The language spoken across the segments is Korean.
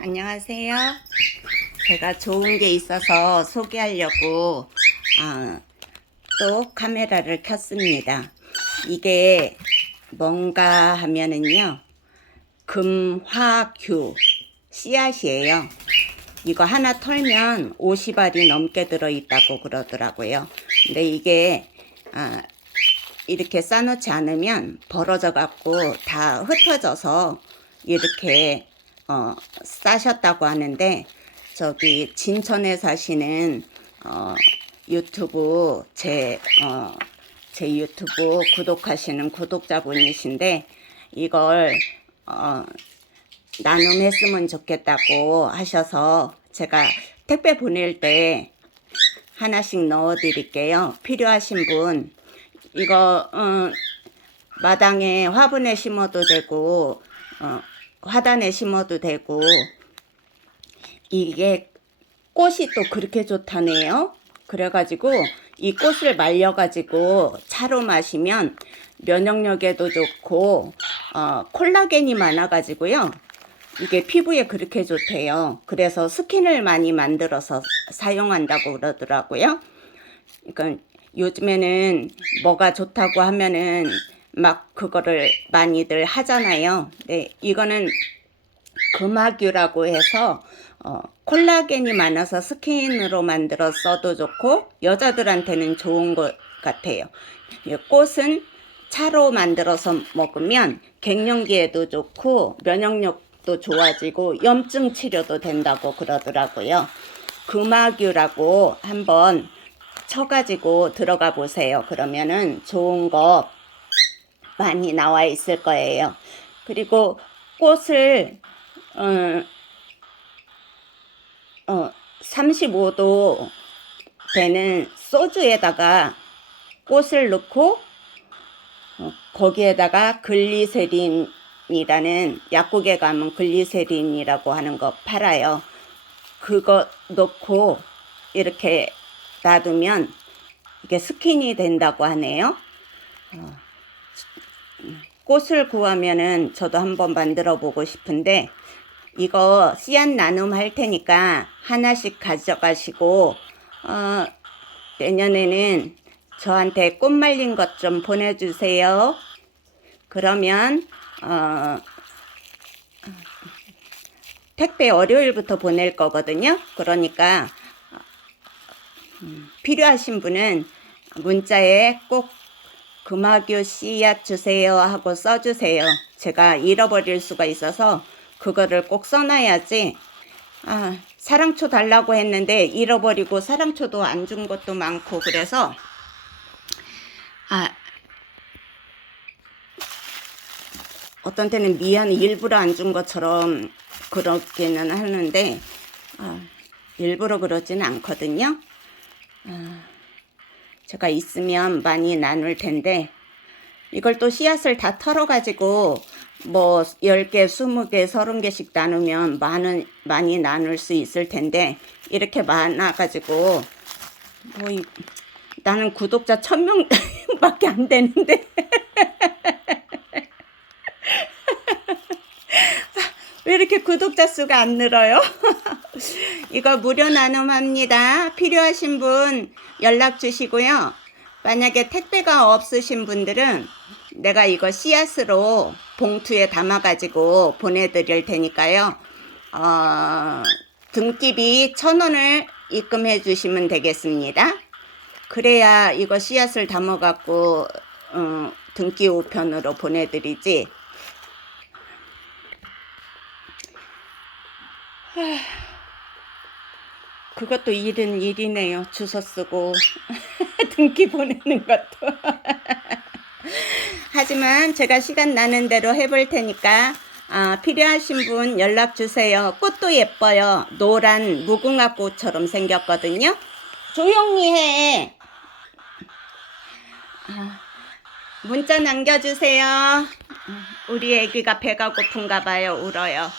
안녕하세요. 제가 좋은 게 있어서 소개하려고 아, 또 카메라를 켰습니다. 이게 뭔가 하면은요, 금화규 씨앗이에요. 이거 하나 털면 50알이 넘게 들어있다고 그러더라고요. 근데 이게 아, 이렇게 싸놓지 않으면 벌어져 갖고 다 흩어져서 이렇게 어, 싸셨다고 하는데 저기 진천에 사시는 어, 유튜브 제, 어, 제 유튜브 구독하시는 구독자분이신데 이걸 어, 나눔했으면 좋겠다고 하셔서 제가 택배 보낼 때 하나씩 넣어 드릴게요. 필요하신 분 이거 어, 마당에 화분에 심어도 되고 어, 화단에 심어도 되고 이게 꽃이 또 그렇게 좋다네요. 그래가지고 이 꽃을 말려가지고 차로 마시면 면역력에도 좋고 어, 콜라겐이 많아가지고요. 이게 피부에 그렇게 좋대요. 그래서 스킨을 많이 만들어서 사용한다고 그러더라고요. 그러니까 요즘에는 뭐가 좋다고 하면은 막 그거를 많이들 하잖아요. 네, 이거는 금화규라고 해서 어, 콜라겐이 많아서 스킨으로 만들어 써도 좋고 여자들한테는 좋은 것 같아요. 이 꽃은 차로 만들어서 먹으면 갱년기에도 좋고 면역력도 좋아지고 염증 치료도 된다고 그러더라고요. 금화규라고 한번 쳐가지고 들어가 보세요. 그러면은 좋은 거 많이 나와 있을 거예요. 그리고 꽃을 어, 어, 35도 되는 소주에다가 꽃을 넣고 어, 거기에다가 글리세린이라는 약국에 가면 글리세린이라고 하는 거 팔아요. 그거 넣고 이렇게 놔두면 이게 스킨이 된다고 하네요. 어, 꽃을 구하면은 저도 한번 만들어 보고 싶은데 이거 씨앗 나눔 할 테니까 하나씩 가져가시고 어, 내년에는 저한테 꽃 말린 것 좀 보내주세요. 그러면 어, 택배 월요일부터 보낼 거거든요. 그러니까 음, 필요하신 분은 문자에 꼭 금화교 씨앗 주세요 하고 써주세요. 제가 잃어버릴 수가 있어서 그거를 꼭 써놔야지. 아, 사랑초 달라고 했는데 잃어버리고 사랑초도 안 준 것도 많고 그래서 아 어떤 때는 미안해 일부러 안 준 것처럼 그렇기는 하는데 아, 일부러 그러지는 않거든요. 아, 제가 있으면 많이 나눌 텐데 이걸 또 씨앗을 다 털어가지고 뭐 10개, 20개, 30개씩 나누면 많은, 많이 나눌 수 있을 텐데 이렇게 많아가지고 뭐 이, 나는 구독자 1000명 밖에 안 되는데 왜 이렇게 구독자 수가 안 늘어요? 이거 무료 나눔합니다. 필요하신 분 연락 주시고요. 만약에 택배가 없으신 분들은 내가 이거 씨앗으로 봉투에 담아가지고 보내드릴 테니까요. 어, 등기비 천 원을 입금해 주시면 되겠습니다. 그래야 이거 씨앗을 담아갖고 어, 등기 우편으로 보내드리지. 그것도 일은 일이네요. 주소 쓰고 등기 보내는 것도. 하지만 제가 시간 나는 대로 해볼 테니까 아, 필요하신 분 연락 주세요. 꽃도 예뻐요. 노란 무궁화 꽃처럼 생겼거든요. 조용히 해. 아, 문자 남겨주세요. 우리 애기가 배가 고픈가 봐요. 울어요.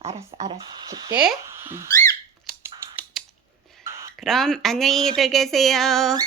알았어, 알았어. 줄게. 그럼 안녕히 들 계세요.